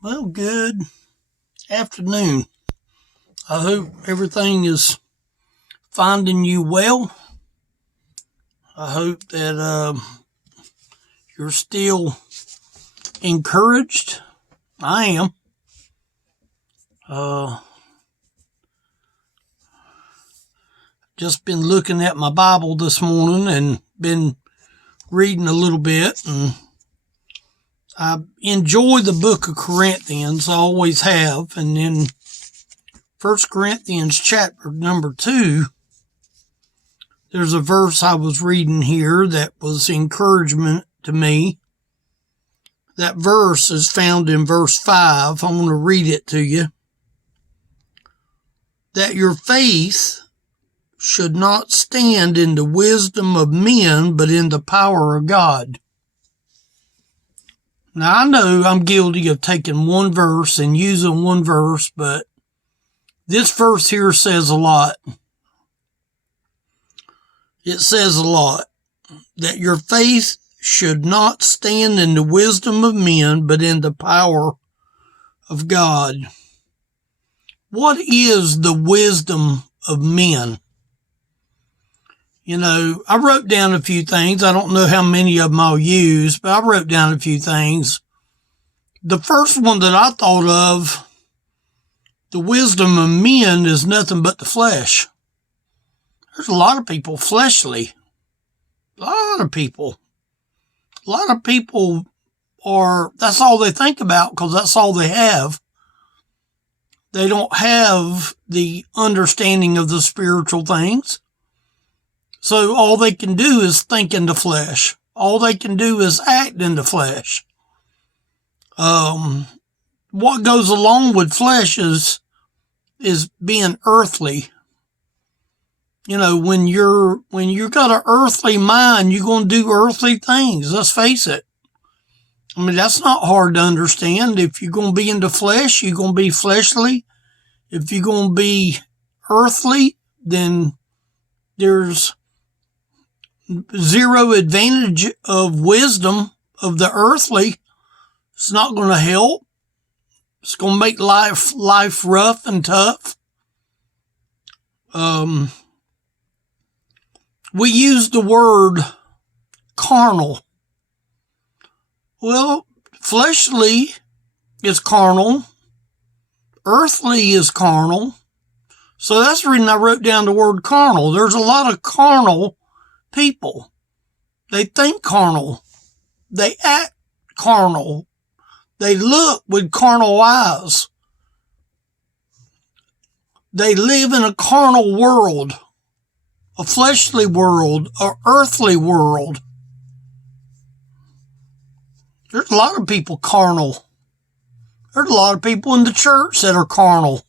Well, good afternoon. I hope everything is finding you well. I hope that you're still encouraged. I am. Uh, just been looking at my Bible this morning and been reading a little bit, and I enjoy the book of Corinthians. I always have. And in 1 Corinthians chapter number 2, there's a verse I was reading here that was encouragement to me. That verse is found in verse 5. I'm going to read it to you. That your faith should not stand in the wisdom of men, but in the power of God. Now, I know I'm guilty of taking one verse and using one verse, but this verse here says a lot. It says a lot. That your faith should not stand in the wisdom of men, but in the power of God. What is the wisdom of men? You know, I wrote down a few things. I don't know how many of them I'll use, but I wrote down a few things. The first one that I thought of, the wisdom of men is nothing but the flesh. There's a lot of people fleshly. A lot of people. A lot of people that's all they think about because that's all they have. They don't have the understanding of the spiritual things. So all they can do is think in the flesh. All they can do is act in the flesh. What goes along with flesh is being earthly. You know, when you're got an earthly mind, you're going to do earthly things. Let's face it. I mean, that's not hard to understand. If you're going to be in the flesh, you're going to be fleshly. If you're going to be earthly, then there's zero advantage of wisdom of the earthly. It's not going to help. It's going to make life rough and tough. We use the word carnal. Well, fleshly is carnal. Earthly is carnal. So that's the reason I wrote down the word carnal. There's a lot of carnal people. They think carnal. They act carnal. They look with carnal eyes. They live in a carnal world, a fleshly world, an earthly world. There's a lot of people carnal. There's a lot of people in the church that are carnal.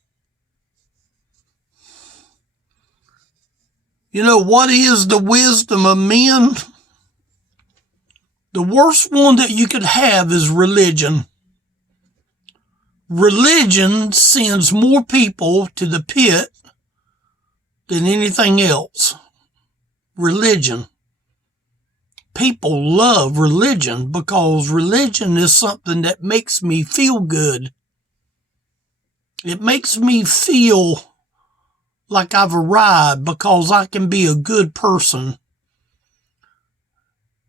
You know, what is the wisdom of men? The worst one that you could have is religion. Religion sends more people to the pit than anything else. Religion. People love religion because religion is something that makes me feel good. It makes me feel like I've arrived because I can be a good person.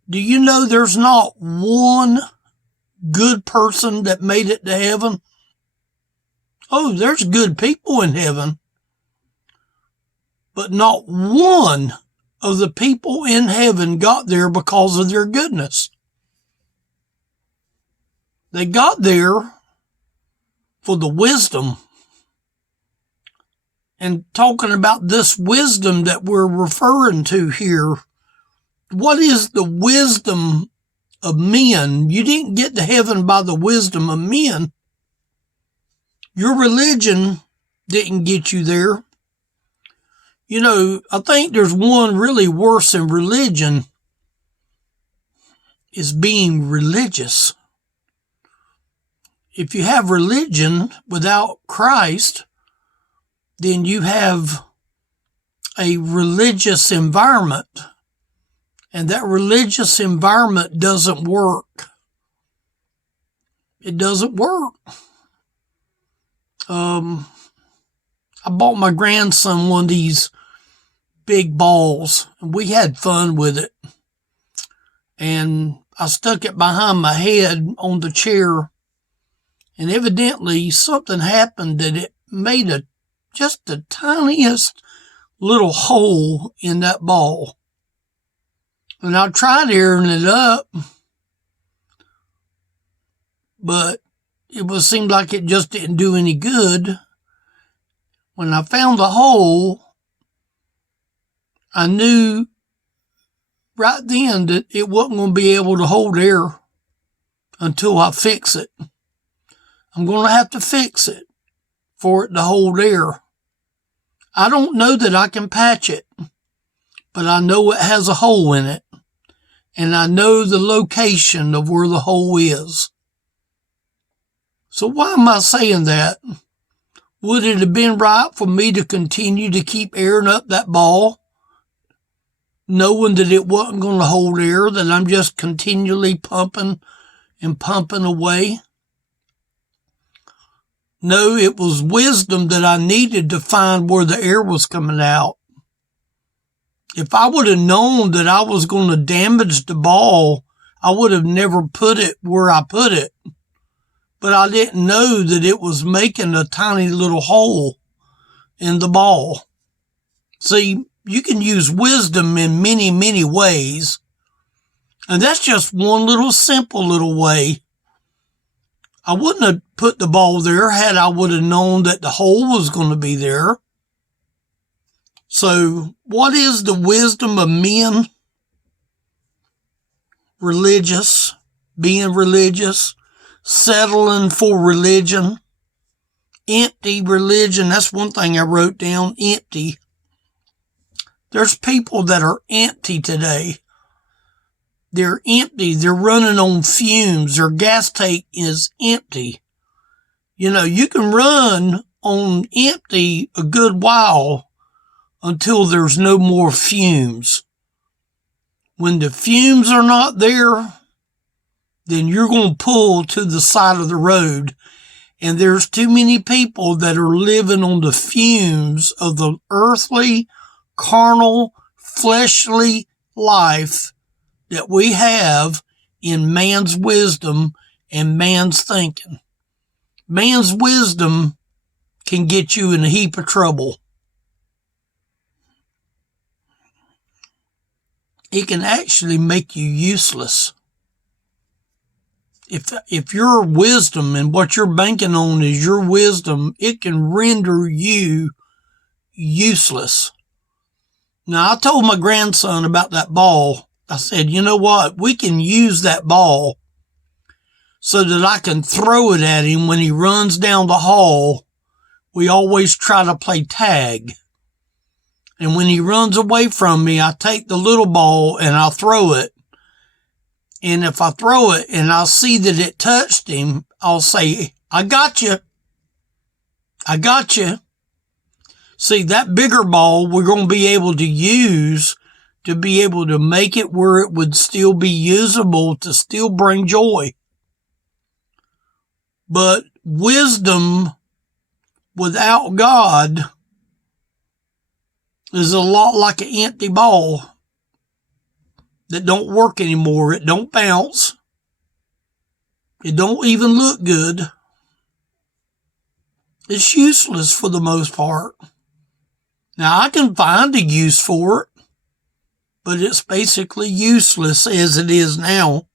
Do you know there's not one good person that made it to heaven? Oh, there's good people in heaven. But not one of the people in heaven got there because of their goodness. They got there for the wisdom. And talking about this wisdom that we're referring to here, what is the wisdom of men? You didn't get to heaven by the wisdom of men. Your religion didn't get you there. You know, I think there's one really worse than religion is being religious. If you have religion without Christ, then you have a religious environment. And that religious environment doesn't work. It doesn't work. I bought my grandson one of these big balls, and we had fun with it. And I stuck it behind my head on the chair, and evidently something happened that it made just the tiniest little hole in that ball. And I tried airing it up, but seemed like it just didn't do any good. When I found the hole, I knew right then that it wasn't going to be able to hold air until I fix it. I'm going to have to fix it for it to hold air. I don't know that I can patch it, but I know it has a hole in it, and I know the location of where the hole is. So why am I saying that? Would it have been right for me to continue to keep airing up that ball, knowing that it wasn't going to hold air, that I'm just continually pumping and pumping away? No, it was wisdom that I needed to find where the air was coming out. If I would have known that I was going to damage the ball, I would have never put it where I put it. But I didn't know that it was making a tiny little hole in the ball. See, you can use wisdom in many, many ways. And that's just one little simple little way. I wouldn't have put the ball there had I would have known that the hole was going to be there. So what is the wisdom of men? Religious, being religious, settling for religion, empty religion. That's one thing I wrote down, empty. There's people that are empty today. They're empty. They're running on fumes. Their gas tank is empty. You know, you can run on empty a good while until there's no more fumes. When the fumes are not there, then you're going to pull to the side of the road. And there's too many people that are living on the fumes of the earthly, carnal, fleshly life that we have in man's wisdom and man's thinking. Man's wisdom can get you in a heap of trouble. It can actually make you useless. If your wisdom and what you're banking on is your wisdom, it can render you useless. Now, I told my grandson about that ball. I said, you know what? We can use that ball so that I can throw it at him when he runs down the hall. We always try to play tag. And when he runs away from me, I take the little ball and I'll throw it. And if I throw it and I see that it touched him, I'll say, I got you. I got you. See, that bigger ball we're going to be able to use to be able to make it where it would still be usable to still bring joy. But wisdom without God is a lot like an empty ball that don't work anymore. It don't bounce. It don't even look good. It's useless for the most part. Now, I can find a use for it, but it's basically useless as it is now.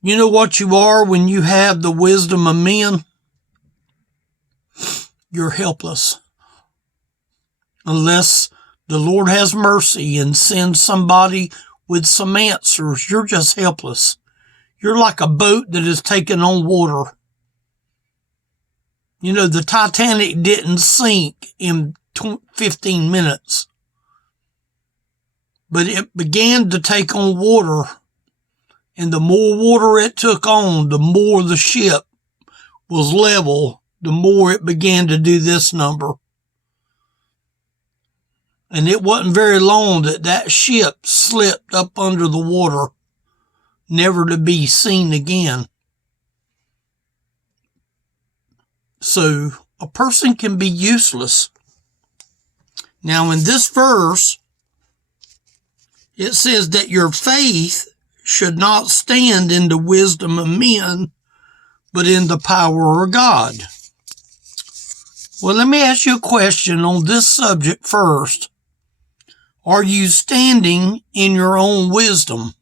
You know what you are when you have the wisdom of men? You're helpless. Unless the Lord has mercy and sends somebody with some answers, you're just helpless. You're like a boat that is taken on water. You know, the Titanic didn't sink in 15 minutes, but it began to take on water. And the more water it took on, the more the ship was level, the more it began to do this number. And it wasn't very long that ship slipped up under the water, never to be seen again. so a person can be useless. Now, in this verse, it says that your faith should not stand in the wisdom of men, but in the power of God. Well, let me ask you a question on this subject first. Are you standing in your own wisdom?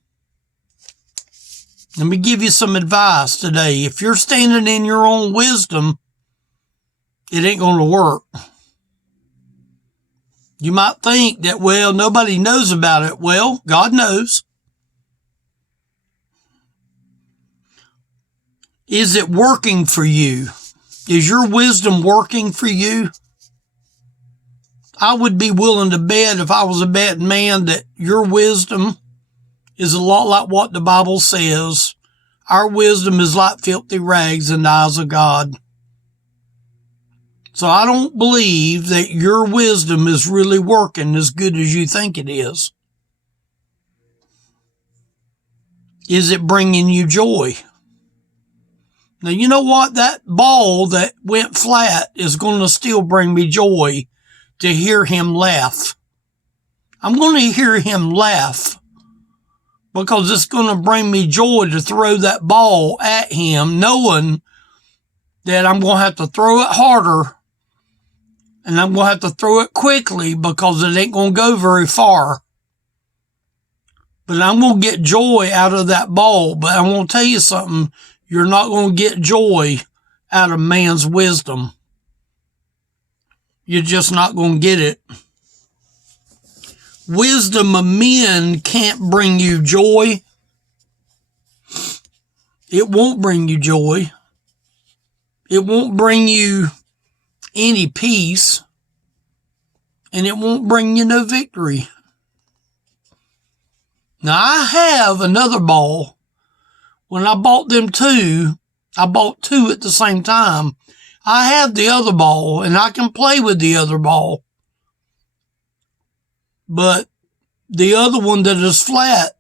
Let me give you some advice today. If you're standing in your own wisdom, it ain't going to work. You might think that, well, nobody knows about it. Well, God knows. Is it working for you? Is your wisdom working for you? I would be willing to bet, if I was a betting man, that your wisdom is a lot like what the Bible says. Our wisdom is like filthy rags in the eyes of God. So I don't believe that your wisdom is really working as good as you think it is. Is it bringing you joy? Now, you know what? That ball that went flat is going to still bring me joy to hear him laugh. I'm going to hear him laugh because it's going to bring me joy to throw that ball at him, knowing that I'm going to have to throw it harder and I'm going to have to throw it quickly because it ain't going to go very far. But I'm going to get joy out of that ball. But I'm going to tell you something. You're not going to get joy out of man's wisdom. You're just not going to get it. Wisdom of men can't bring you joy. It won't bring you joy. It won't bring you any peace. And it won't bring you no victory. Now, I have another ball. When I bought them two, I bought two at the same time. I have the other ball, and I can play with the other ball. But the other one that is flat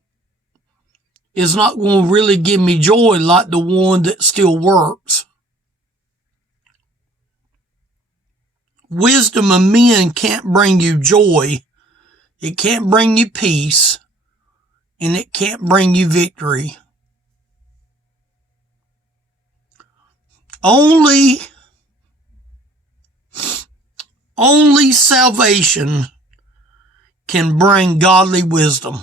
is not going to really give me joy like the one that still works. Wisdom of men can't bring you joy. It can't bring you peace. And it can't bring you victory. Only salvation can bring godly wisdom.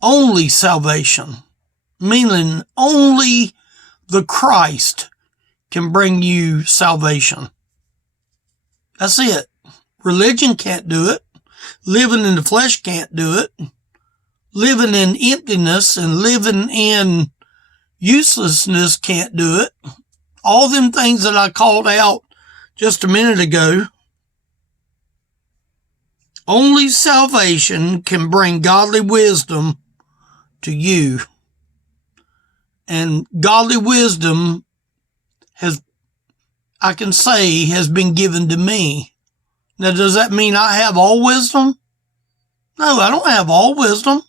Only salvation, meaning only the Christ can bring you salvation. That's it. Religion can't do it. Living in the flesh can't do it. Living in emptiness and living in uselessness can't do it. All them things that I called out just a minute ago. Only salvation can bring godly wisdom to you. And godly wisdom I can say, has been given to me. Now, does that mean I have all wisdom? No, I don't have all wisdom.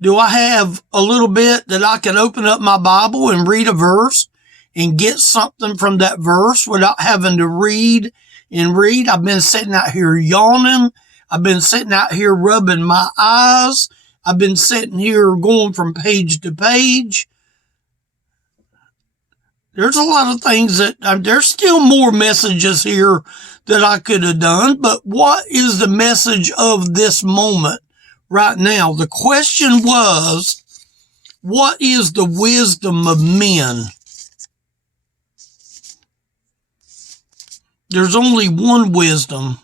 Do I have a little bit that I can open up my Bible and read a verse and get something from that verse without having to read and read? I've been sitting out here yawning. I've been sitting out here rubbing my eyes. I've been sitting here going from page to page. There's a lot of things that, there's still more messages here that I could have done, but what is the message of this moment right now? The question was, what is the wisdom of men? There's only one wisdom.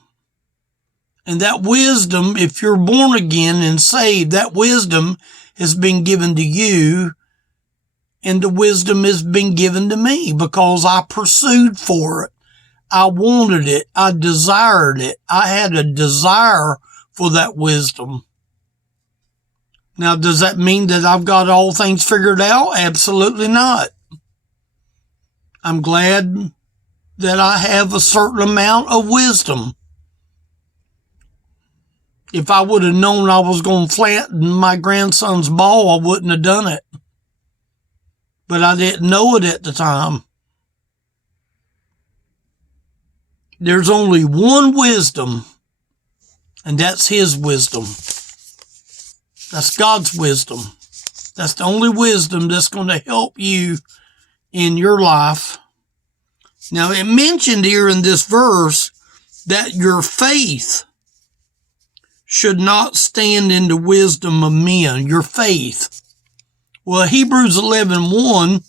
And that wisdom, if you're born again and saved, that wisdom has been given to you. And the wisdom has been given to me because I pursued for it. I wanted it. I desired it. I had a desire for that wisdom. Now, does that mean that I've got all things figured out? Absolutely not. I'm glad that I have a certain amount of wisdom. If I would have known I was going to flatten my grandson's ball, I wouldn't have done it. But I didn't know it at the time. there's only one wisdom, and that's his wisdom. That's God's wisdom. That's the only wisdom that's going to help you in your life. Now, it mentioned here in this verse that your faith should not stand in the wisdom of men. Your faith. Well, Hebrews 11:1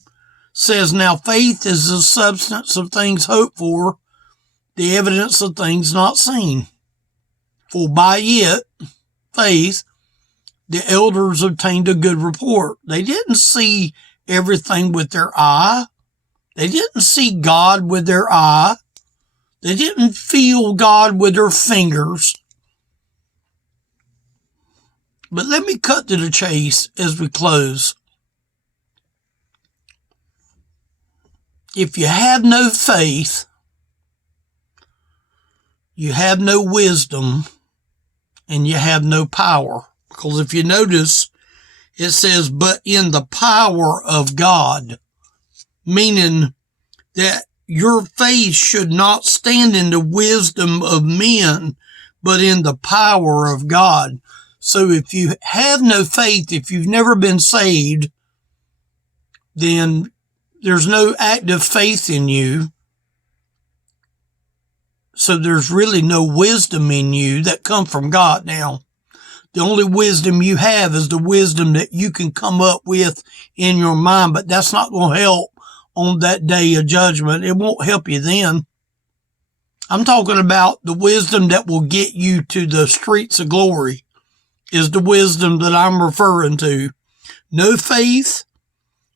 says, now faith is the substance of things hoped for, the evidence of things not seen. For by it, faith, the elders obtained a good report. They didn't see everything with their eye. They didn't see God with their eye. They didn't feel God with their fingers. But let me cut to the chase as we close. If you have no faith, you have no wisdom, and you have no power. Because if you notice, it says, but in the power of God, meaning that your faith should not stand in the wisdom of men, but in the power of God. So if you have no faith, if you've never been saved, then there's no active faith in you. So there's really no wisdom in you that comes from God now. The only wisdom you have is the wisdom that you can come up with in your mind, but that's not going to help on that day of judgment. It won't help you then. I'm talking about the wisdom that will get you to the streets of glory is the wisdom that I'm referring to. No faith,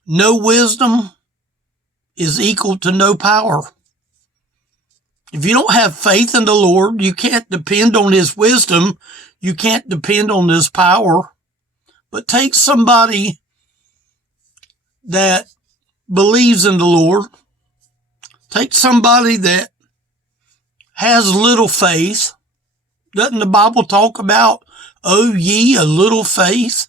no wisdom is equal to no power. If you don't have faith in the Lord, you can't depend on his wisdom. You can't depend on his power. But take somebody that believes in the Lord. Take somebody that has little faith. Doesn't the Bible talk about, O ye a little faith?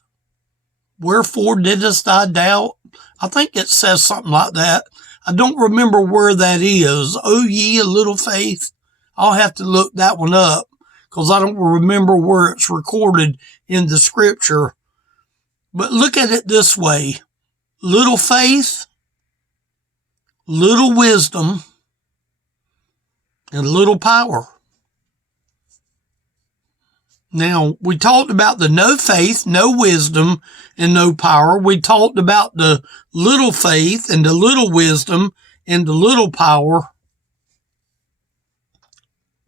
Wherefore didst thou doubt? I think it says something like that. I don't remember where that is. O ye a little faith. I'll have to look that one up because I don't remember where it's recorded in the scripture. But look at it this way. Little faith, little wisdom, and little power. Now, we talked about the no faith, no wisdom, and no power. We talked about the little faith and the little wisdom and the little power.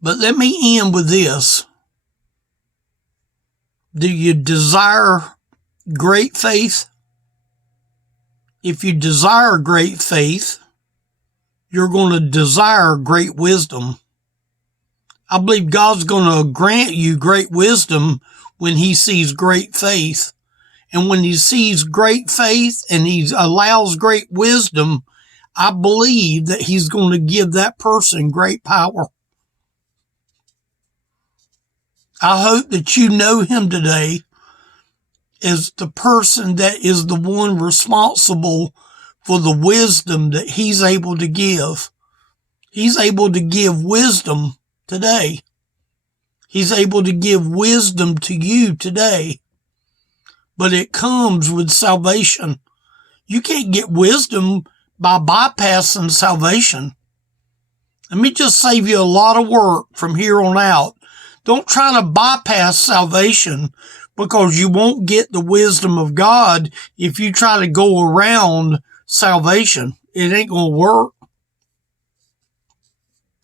But let me end with this. Do you desire great faith? If you desire great faith, you're going to desire great wisdom. I believe God's going to grant you great wisdom when he sees great faith. And when he sees great faith and he allows great wisdom, I believe that he's going to give that person great power. I hope that you know him today as the person that is the one responsible for the wisdom that he's able to give. He's able to give wisdom today. He's able to give wisdom to you today. But it comes with salvation. You can't get wisdom by bypassing salvation. Let me just save you a lot of work from here on out. Don't try to bypass salvation because you won't get the wisdom of God if you try to go around salvation. It ain't going to work.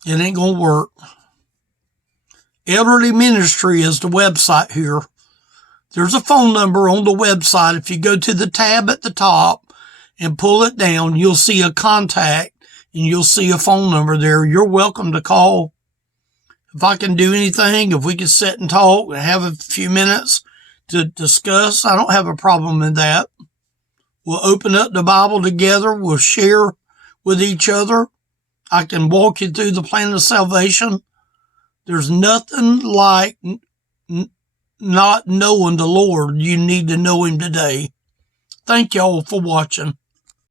It ain't going to work. Elderly Ministry is the website here. There's a phone number on the website. If you go to the tab at the top and pull it down, you'll see a contact and you'll see a phone number there. You're welcome to call. If I can do anything, if we can sit and talk and have a few minutes to discuss, I don't have a problem in that. We'll open up the Bible together. We'll share with each other. I can walk you through the plan of salvation. There's nothing like not knowing the Lord. You need to know him today. Thank y'all for watching.